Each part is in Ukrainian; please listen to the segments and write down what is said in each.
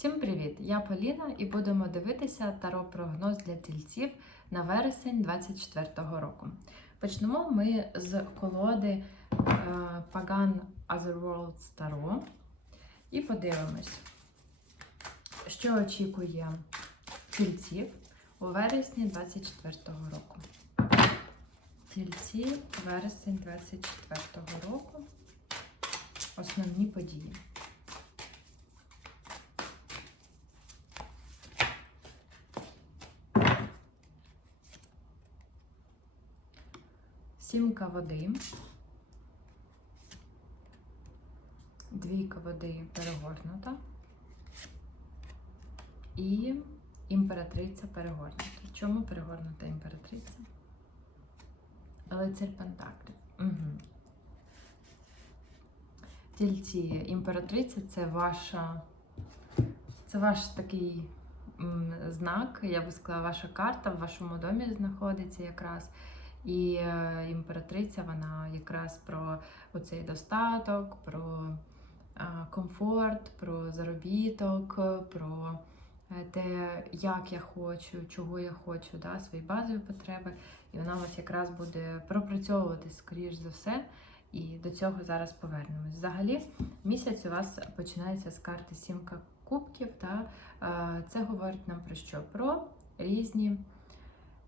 Всім привіт! Я Поліна і будемо дивитися таро прогноз для тільців на вересень 2024 року. Почнемо ми з колоди е, Pagan Otherworlds Таро і подивимось, що очікує тільців у вересні 2024 року. Тільці вересень 2024 року. Основні події. Сімка води. Двійка води перегорнута. І імператриця перегорнута. Чому перегорнута імператриця? Лицарь Пентаклів. Угу. Тільці імператриця це ваша, це ваш такий знак, я би сказала, ваша карта в вашому домі знаходиться якраз. І е, імператриця, вона якраз про оцей достаток, про е, комфорт, про заробіток, про е, те, як я хочу, чого я хочу, да, свої базові потреби. І вона у вас якраз буде пропрацьовувати, скоріш за все. І до цього зараз повернемось. Взагалі, місяць у вас починається з карти Сімка Кубків. Та, це говорить нам про що? Про різні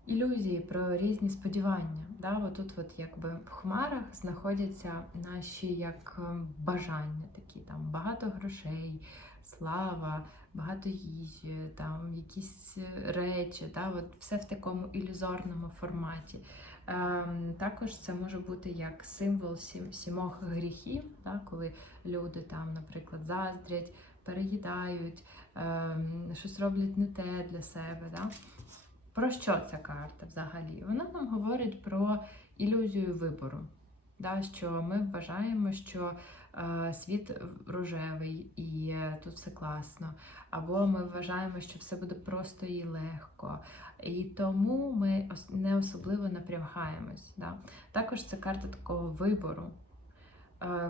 ілюзії, про різні сподівання. Да? Отут, от, якби в хмарах знаходяться наші як е, бажання, такі там багато грошей, слава, багато їжі, там якісь речі, да? от все в такому ілюзорному форматі. Ем, також це може бути як символ сім, сімох гріхів, да? коли люди там, наприклад, заздрять, переїдають, ем, щось роблять не те для себе. Да? Про що ця карта взагалі? Вона нам говорить про ілюзію вибору. Да, Що ми вважаємо, що е, світ рожевий і е, тут все класно. Або ми вважаємо, що все буде просто і легко. І тому ми не особливо напрягаємось. Да? Також це карта такого вибору,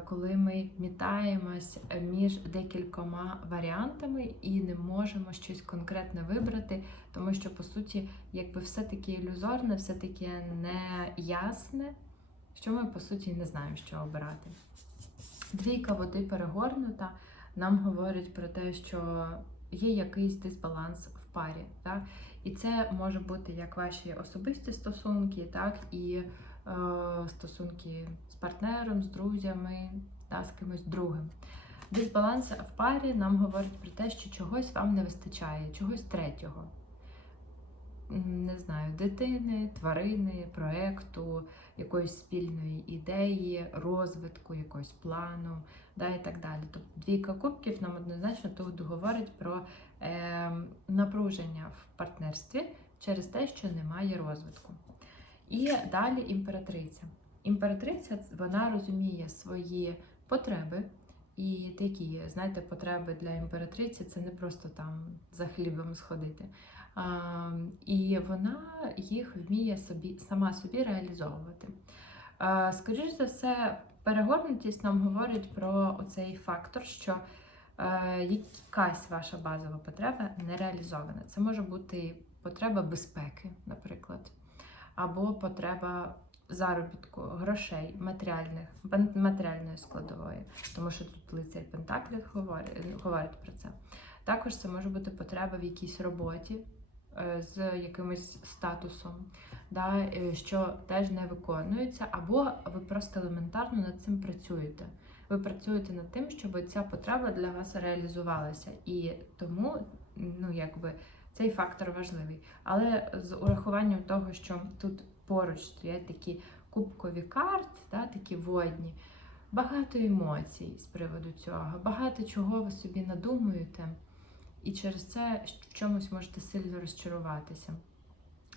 коли ми мітаємось між декількома варіантами і не можемо щось конкретне вибрати, тому що, по суті, якби все таке ілюзорне, все таке неясне, що ми, по суті, не знаємо, що обирати. Двійка води перегорнута нам говорить про те, що є якийсь дисбаланс в парі. Так? І це може бути як ваші особисті стосунки, так і е, стосунки партнером, з друзями та з кимось другим. Дисбаланс в парі нам говорить про те, що чогось вам не вистачає, чогось третього. Не знаю, дитини, тварини, проекту, якоїсь спільної ідеї, розвитку, якогось плану, да, і так далі. Тобто двійка кубків нам однозначно тут говорить про е, напруження в партнерстві через те, що немає розвитку. І далі імператриця. Імператриця вона розуміє свої потреби. І такі, знаєте, потреби для імператриці це не просто там за хлібом сходити. А, і вона їх вміє собі сама собі реалізовувати. А, скоріш за все, перегорнутість нам говорить про оцей фактор, що е, якась ваша базова потреба не реалізована. Це може бути потреба безпеки, наприклад, або потреба заробітку, грошей, матеріальних, матеріальної складової, тому що тут лицар Пентаклів говорить, говорить про це. Також це може бути потреба в якійсь роботі е, з якимось статусом, да, е, що теж не виконується, або ви просто елементарно над цим працюєте. Ви працюєте над тим, щоб ця потреба для вас реалізувалася. І тому, ну, якби, цей фактор важливий. Але з урахуванням того, що тут поруч стоять такі кубкові карти, да, такі водні, багато емоцій з приводу цього, багато чого ви собі надумуєте, і через це в чомусь можете сильно розчаруватися.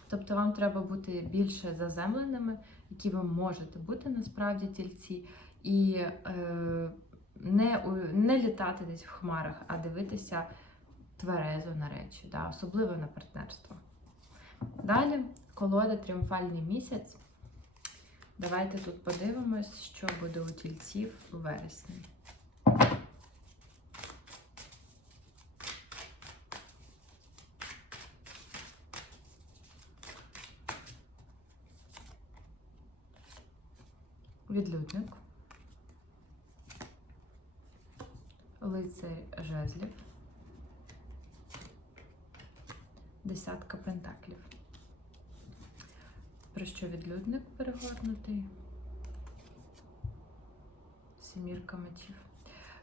Тобто вам треба бути більше заземленими, які ви можете бути насправді тільці, і е, не, не літати десь в хмарах, а дивитися тверезо на речі, да, особливо на партнерство. Далі Колода Тріумфальний місяць. Давайте тут подивимось, що буде у тільців у вересні. Відлюдник, лицарь жезлів, десятка пентаклів. Про що відлюдник перегорнутий? Семірка мечів.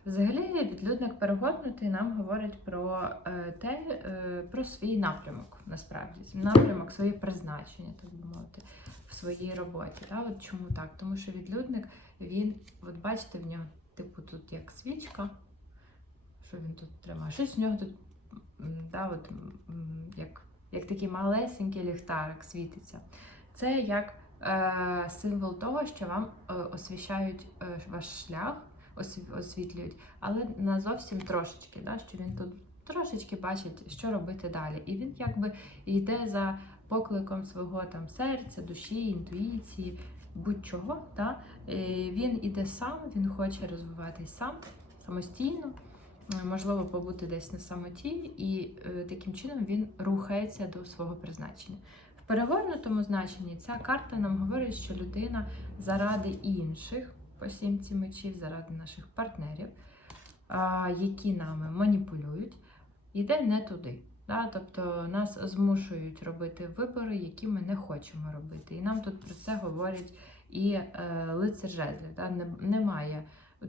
Взагалі, відлюдник перегорнутий нам говорить про е, те, е, про свій напрямок, насправді, напрямок, своє призначення, так би мовити, в своїй роботі. Да? От чому так? Тому що відлюдник, він, от бачите, в нього, типу, тут як свічка, що він тут тримає, щось в нього тут, да, от, як, як такий малесенький ліхтарик світиться. Це як е, символ того, що вам е, освіщають е, ваш шлях, освітлюють, але на зовсім трошечки, да, що він тут трошечки бачить, що робити далі. І він якби йде за покликом свого там серця, душі, інтуїції, будь-чого. Да? Він іде сам, він хоче розвиватись сам, самостійно, можливо, побути десь на самоті, і е, таким чином він рухається до свого призначення. В перегорнутому значенні ця карта нам говорить, що людина заради інших по сімці мечів, заради наших партнерів, які нами маніпулюють, йде не туди. Да? Тобто нас змушують робити вибори, які ми не хочемо робити. І нам тут про це говорять і е, лицар жезлів. Да? Не- Немає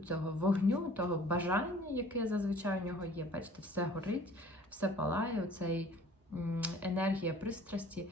цього вогню, того бажання, яке зазвичай у нього є. Бачите, все горить, все палає, оцей енергія пристрасті,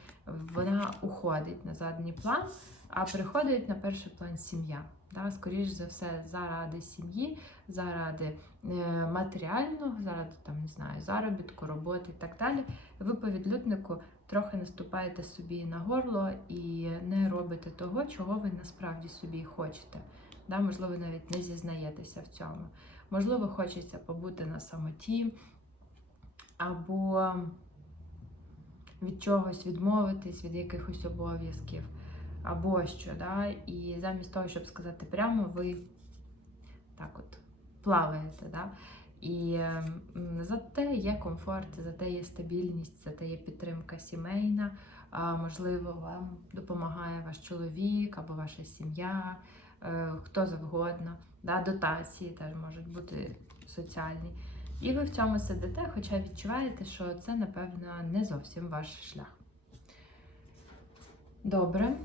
вона уходить на задній план, а приходить на перший план сім'я. Да? Скоріш за все, заради сім'ї, заради е, матеріального, заради там, не знаю, заробітку, роботи і так далі. Ви по відлюднику трохи наступаєте собі на горло і не робите того, чого ви насправді собі хочете. Да? Можливо, навіть не зізнаєтеся в цьому. Можливо, хочеться побути на самоті, або від чогось відмовитись, від якихось обов'язків, або що. Да? І замість того, щоб сказати прямо, ви так от плаваєте. Да? І м, зате є комфорт, зате є стабільність, зате є підтримка сімейна. Можливо, вам допомагає ваш чоловік або ваша сім'я, е, хто завгодно. Да? Дотації теж можуть бути соціальні. І ви в цьому сидите, хоча відчуваєте, що це, напевно, не зовсім ваш шлях. Добре.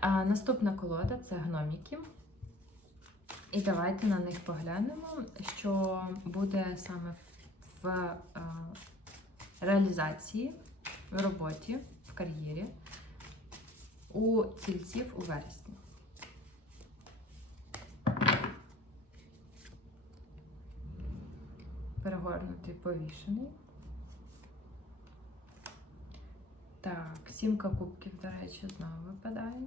А наступна колода це гноміки. І давайте на них поглянемо, що буде саме в е, реалізації, в роботі, в кар'єрі у тільців у вересні. Перегорнутий повішений. Так, сімка кубків, до речі, знову випадає.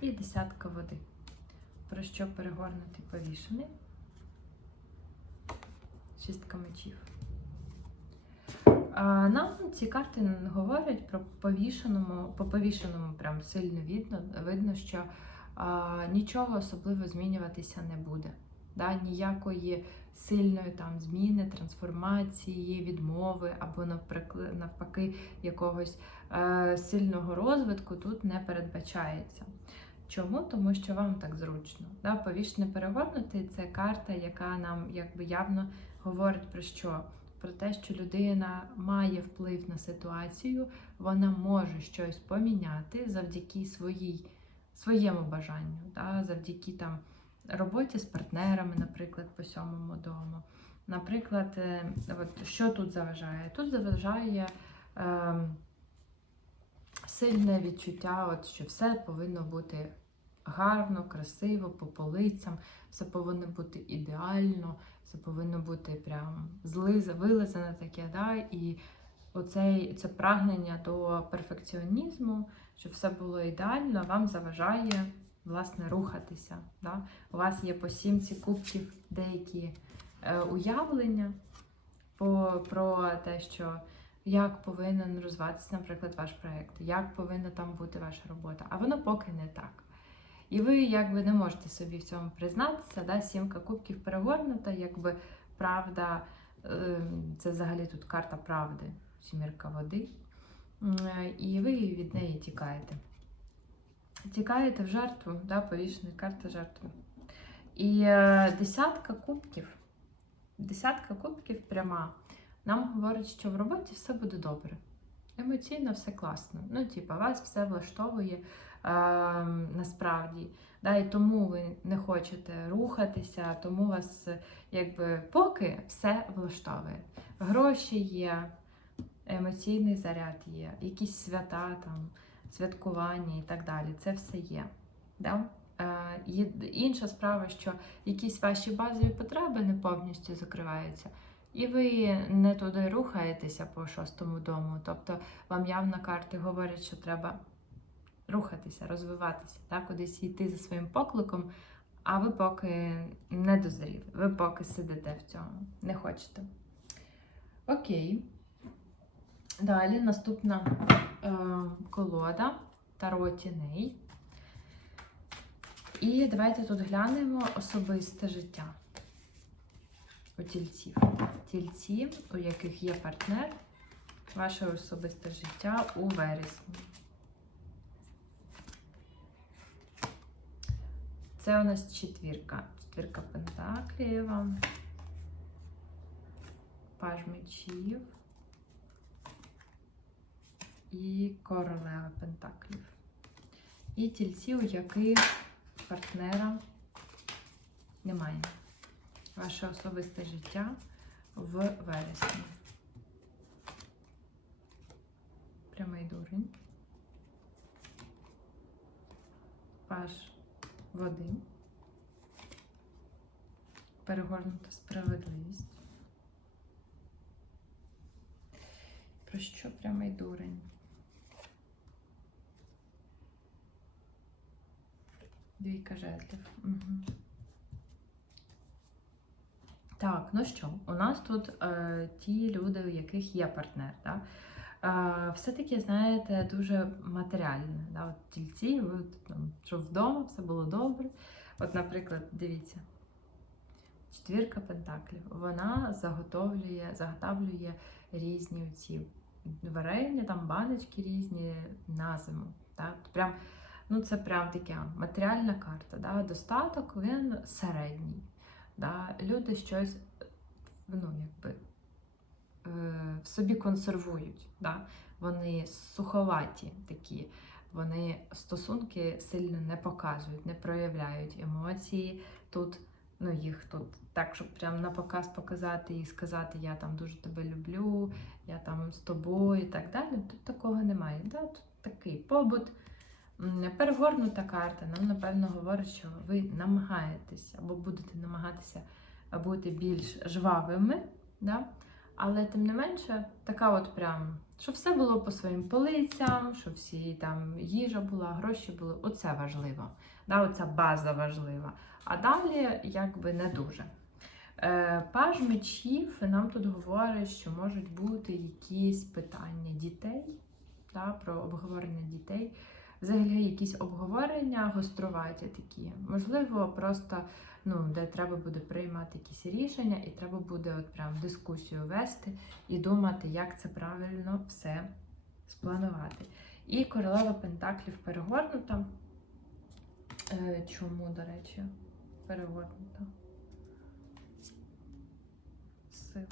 І десятка води. Про що перегорнутий повішений? Шістка мечів. А, Нам ці карти говорять про повішеному, по повішеному прям сильно видно, видно що а, нічого особливо змінюватися не буде. Да? Ніякої сильної там зміни, трансформації, відмови або навпаки якогось е, сильного розвитку тут не передбачається. Чому? Тому що вам так зручно. Да? Повішне перегорнутий це карта, яка нам якби явно говорить про що? Про те, що людина має вплив на ситуацію, вона може щось поміняти завдяки своїй, своєму бажанню, да? завдяки там роботі з партнерами, наприклад, по сьомому дому. Наприклад, е, от, що тут заважає? Тут заважає е, сильне відчуття, от, що все повинно бути гарно, красиво, по полицям, все повинно бути ідеально, все повинно бути прям злиза, вилизане таке. Да? І оцей, це прагнення до перфекціонізму, щоб все було ідеально, вам заважає власне рухатися. Да? У вас є по сімці кубків деякі е, уявлення по, про те, що як повинен розвиватися, наприклад, ваш проєкт, як повинна там бути ваша робота, а воно поки не так. І ви якби не можете собі в цьому признатися, да? сімка кубків перегорнута, якби правда, е, це взагалі тут карта правди, сімірка води, і ви від неї тікаєте. Тікаєте в жертву, да, повішена карта жертви. І е, десятка кубків, десятка кубків пряма нам говорить, що в роботі все буде добре. Емоційно все класно. Ну, типа, вас все влаштовує е, насправді. Да, і тому ви не хочете рухатися, тому вас якби поки все влаштовує. Гроші є, емоційний заряд є, якісь свята, там, святкування і так далі. Це все є. Да? Е, є інша справа, що якісь ваші базові потреби не повністю закриваються. І ви не туди рухаєтеся по шостому дому. Тобто вам явно карти говорять, що треба рухатися, розвиватися, так, кудись йти за своїм покликом, а ви поки не дозріли, ви поки сидите в цьому, не хочете. Окей. Далі наступна е, колода Таро тіней. І давайте тут глянемо особисте життя у тільців. Тільці, у яких є партнер, ваше особисте життя у вересні. Це у нас четвірка. Четвірка пентаклів. Паж мечів і королева пентаклів. І тільці, у яких партнера немає. Ваше особисте життя в вересні. Прямий дурень. Паж води. Перегорнута справедливість. Про що прямий дурень? Двійка жезлів. Угу. Так, ну що, у нас тут е, ті люди, у яких є партнер. Да? Е, все-таки, знаєте, дуже матеріальне. Да? От тільці, ви там, що вдома все було добре. От, наприклад, дивіться, четвірка пентаклів. Вона заготовлює, заготовлює різні ці варення, там баночки різні на зиму. Да? Прям, ну, це прям така матеріальна карта. Да? Достаток він середній. Да? Люди щось ну, якби, е, в собі консервують. Да? Вони суховаті такі, вони стосунки сильно не показують, не проявляють емоції. Тут ну, їх тут так, щоб прям на показ показати і сказати, я там дуже тебе люблю, я там з тобою і так далі. Тут такого немає. Да? Тут такий побут. Перегорнута карта нам, напевно, говорить, що ви намагаєтесь або будете намагатися бути більш жвавими, да? але тим не менше, така от прям, що все було по своїм полицям, що всі там їжа була, гроші були. Оце важливо. Да? Оця база важлива. А далі якби не дуже. Е, Паж мечів нам тут говорить, що можуть бути якісь питання дітей, да, про обговорення дітей. Взагалі, якісь обговорення гоструваті такі. Можливо, просто ну, де треба буде приймати якісь рішення, і треба буде от прям дискусію вести і думати, як це правильно все спланувати. І королева Пентаклів перегорнута. Е, Чому, до речі, перегорнута? Сила.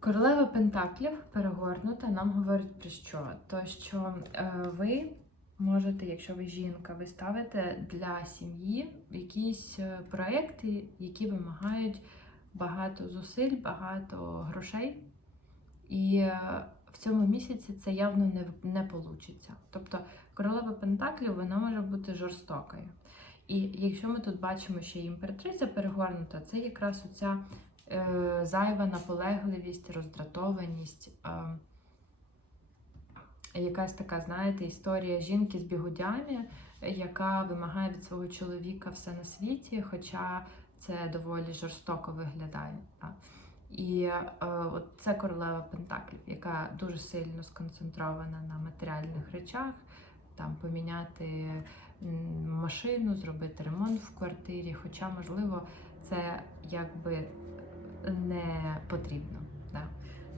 Королева Пентаклів перегорнута нам говорить про що? То, що е, ви можете, якщо ви жінка, ви ставите для сім'ї якісь е, проекти, які вимагають багато зусиль, багато грошей. І е, в цьому місяці це явно не, не вийде. Тобто королева Пентаклів вона може бути жорстокою. І якщо ми тут бачимо, що імператриця перегорнута, це якраз оця зайва наполегливість, роздратованість. Е, якась така, знаєте, історія жінки з бігудями, яка вимагає від свого чоловіка все на світі, хоча це доволі жорстоко виглядає. Так? І е, от це королева Пентаклів, яка дуже сильно сконцентрована на матеріальних речах, там поміняти машину, зробити ремонт в квартирі, хоча, можливо, це якби не потрібно. Да?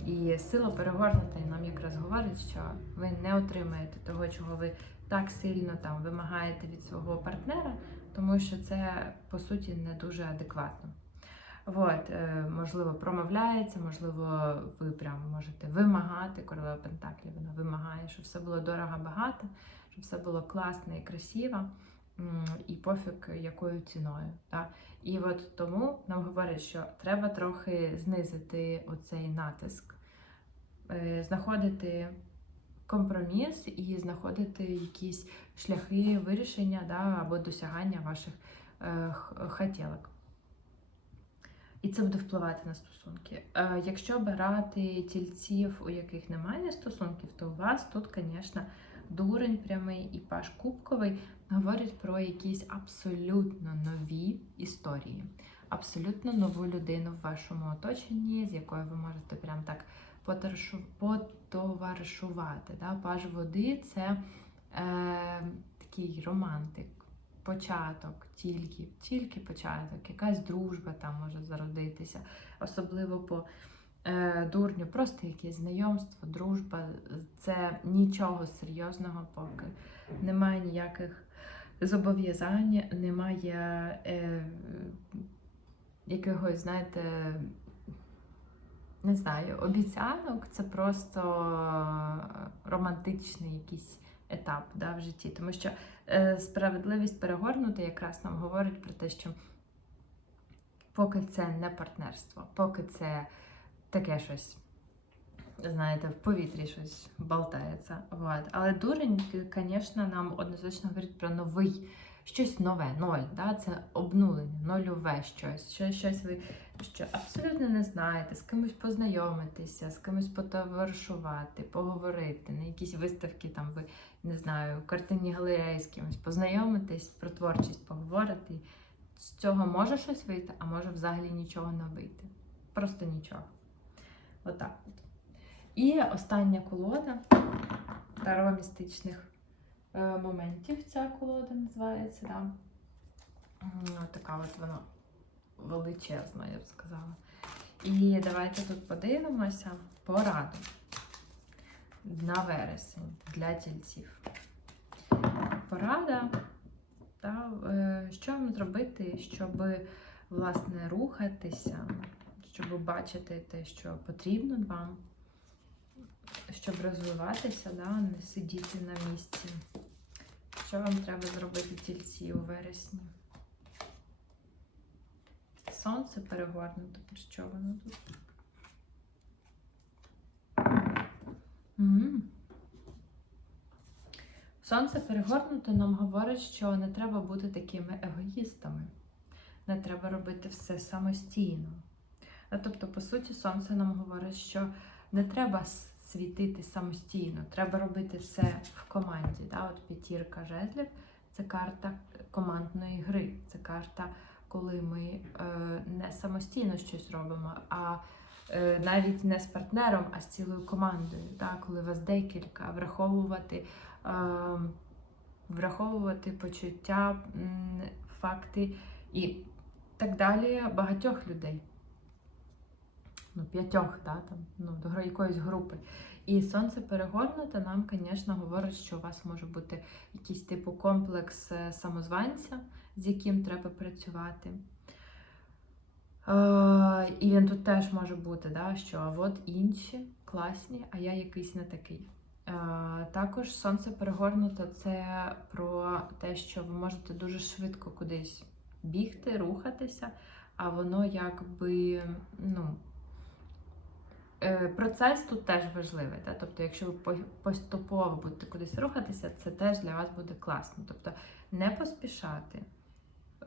І сила перегорнута нам якраз говорить, що ви не отримаєте того, чого ви так сильно там вимагаєте від свого партнера, тому що це по суті не дуже адекватно. От, е, можливо, промовляється, можливо, ви прям можете вимагати королева Пентаклів. Вона вимагає, щоб все було дорого багато, щоб все було класно і красиво, і пофіг якою ціною. Так? І от тому нам говорять, що треба трохи знизити оцей натиск, е, знаходити компроміс і знаходити якісь шляхи вирішення да, або досягання ваших е, хотілок. І це буде впливати на стосунки. Е, якщо брати тільців, у яких немає стосунків, то у вас тут, звісно, дурень прямий і паш кубковий говорять про якісь абсолютно нові історії, абсолютно нову людину в вашому оточенні, з якою ви можете прям так потоваришу- потоваришувати. Да? Паж води це е, такий романтик початок, тільки, тільки початок, якась дружба там може зародитися, особливо по е, дурню, просто якесь знайомство, дружба. Це нічого серйозного, поки немає ніяких зобов'язань, немає е, якогось, знаєте, не знаю, обіцянок, це просто романтичний якийсь етап да, в житті. Тому що е, справедливість перегорнути якраз нам говорить про те, що поки це не партнерство, поки це таке щось, знаєте, в повітрі щось болтається. Вот. Але дурень, звісно, нам однозначно говорить про новий. Щось нове, ноль, да? це обнулення, нульове щось, що, щось ви що абсолютно не знаєте, з кимось познайомитися, з кимось потоваришувати, поговорити, на якісь виставки, там ви не знаю, картинні галереї з кимось, познайомитись, про творчість поговорити. З цього може щось вийти, а може взагалі нічого не вийти. Просто нічого. Отак от. І остання колода таро містичних е, моментів. Ця колода називається. Да? Така от вона величезна, я б сказала. І давайте тут подивимося пораду на вересень для тільців. Порада, та, е, що вам зробити, щоб власне рухатися, щоб бачити те, що потрібно вам, щоб розвиватися, да, не сидіти на місці. Що вам треба зробити тільці у вересні? Сонце перегорнуто, що воно тут? М. Сонце перегорнуто нам говорить, що не треба бути такими егоїстами. Не треба робити все самостійно. Тобто, по суті, сонце нам говорить, що не треба світити самостійно, треба робити все в команді. Да? От п'ятірка жезлів це карта командної гри, це карта, коли ми е, не самостійно щось робимо, а е, навіть не з партнером, а з цілою командою. Да? Коли вас декілька, враховувати, е, враховувати почуття, факти і так далі багатьох людей. Ну, п'ятьох, да, там, ну, до якоїсь групи. І сонце перегорнуте нам, звісно, говорить, що у вас може бути якийсь типу комплекс е, самозванця, з яким треба працювати. Е, і він тут теж може бути, да, що а от інші класні, а я якийсь не такий. Е, також сонце перегорнуте це про те, що ви можете дуже швидко кудись бігти, рухатися, а воно якби, ну. Е, Процес тут теж важливий. Та? Тобто, якщо ви поступово будете кудись рухатися, це теж для вас буде класно. Тобто не поспішати,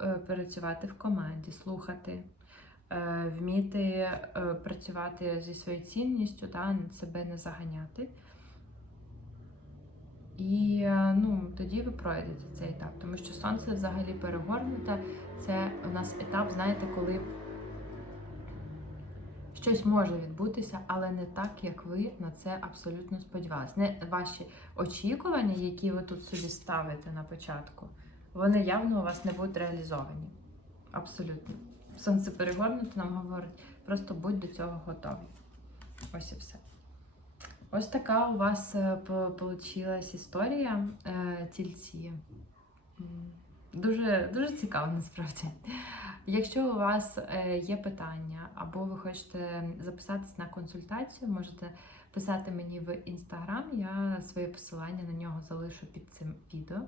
е, працювати в команді, слухати, е, вміти працювати зі своєю цінністю, та? себе не заганяти. І ну, тоді ви пройдете цей етап, тому що сонце взагалі перегорнуте. Це у нас етап, знаєте, коли щось може відбутися, але не так, як ви на це абсолютно сподівалися. Не ваші очікування, які ви тут собі ставите на початку, вони явно у вас не будуть реалізовані. Абсолютно. Сонце перегорнуте нам говорить, просто будь до цього готові. Ось і все. Ось така у вас вийшла історія е, тільці. Дуже, дуже цікаво насправді. Якщо у вас е, є питання або ви хочете записатись на консультацію, можете писати мені в інстаграм. Я своє посилання на нього залишу під цим відео.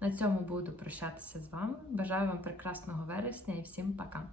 На цьому буду прощатися з вами. Бажаю вам прекрасного вересня і всім пока!